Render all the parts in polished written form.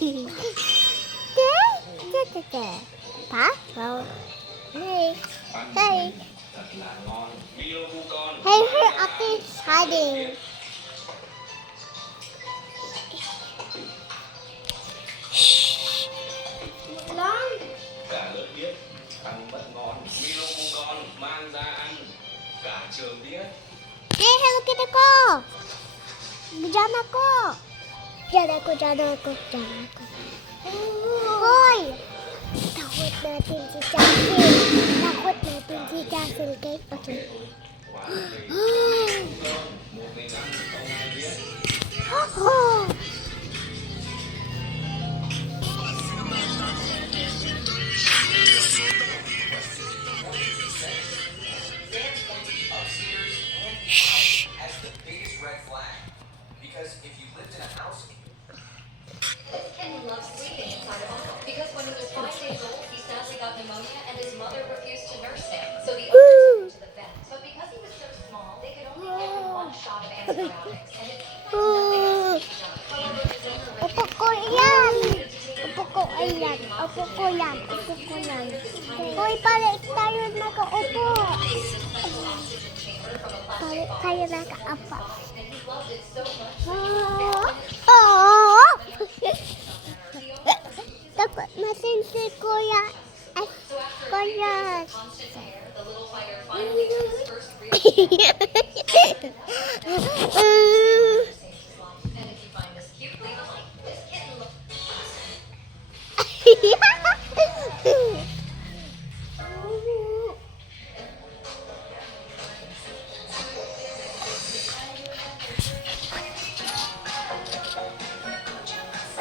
Pa? Hey. Hey. Hey, her ate is hiding. Shh. Lang. Gà lớn biết, thằng bật ngon, Milo mua con, mang ra ăn. Cả trường biết. Hey, hello kita ko. Diyan ako. Diyan ako. Hoy! Takot natin si Jasil. Okay. Oh! As the biggest red flag. Because if you lived in a house. Kitten loves sleeping inside a bottle because when he was 5 days old, he sadly got pneumonia and his mother refused to nurse him. So the owners took him to the vet. But because he was so small, they could only give him 1 shot of antibiotics. And it seemed like nothing else could be done. However, his owner Upo refused ko yan. Upo ko yan. Hoy, palit tayo nakaupo. Palit tayo nakaupo. and he loved it so much. Oh! Takot natin si Kuya. Ay, So after Kuya. constant care, the little fighter finally got his first real chance. And if you find this cute, leave a like. This kitten looks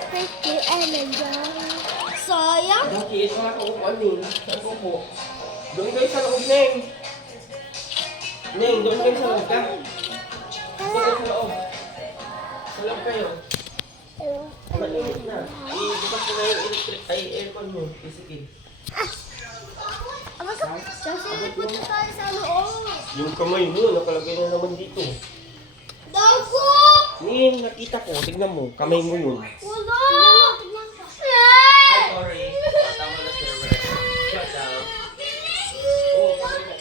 Thank you, Ellen. Sayang. Doon sa nakaupuan, Ning. Saan ko po? Doon kayo sa loob, Neng. Neng, doon kayo sa loob ka. Doon kayo sa loob. Sa loob kayo. Malimit na. Bukas ko na yung electric, ay aircon mo. Isikin. Sasilip po tayo sa loob. Yung kamay mo, nakalagay na naman dito. Dago! Ning, nakita ko. Tignan mo. Kamay mo yun. Wala! Ay, sorry. Tama na server. Shut down. Oo, kamay na.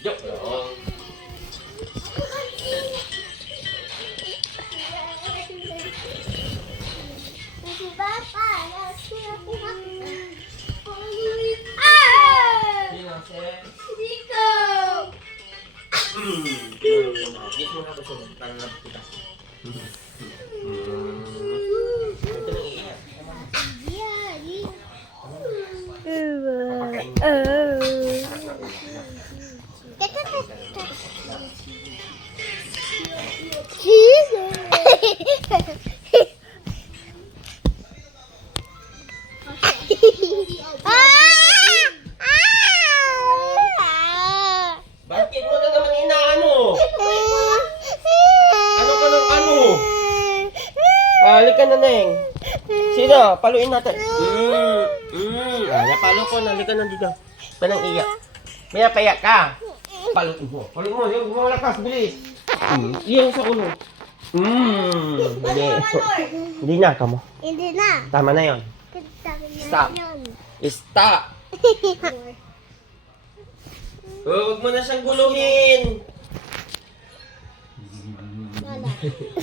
Joke lang. Sino, Sir? Yes mo na ba siya? Parang nabot kita. Ito nang iiyak. Bakit mo na naman inaano? Ano ka ng ano? Halika na, Neng. Sino? Paluin natin. Napalo ko na. Halika na dito. Manang iyak. May payak ka. Paluin mo. Paluin mo. Yung malakas. Bilis. Iyan sa ulo. Hindi. Hindi na. Kamo. Hindi na. Tama na yon. Stop. Stop. Huwag mo na siyang gulungin. Wala.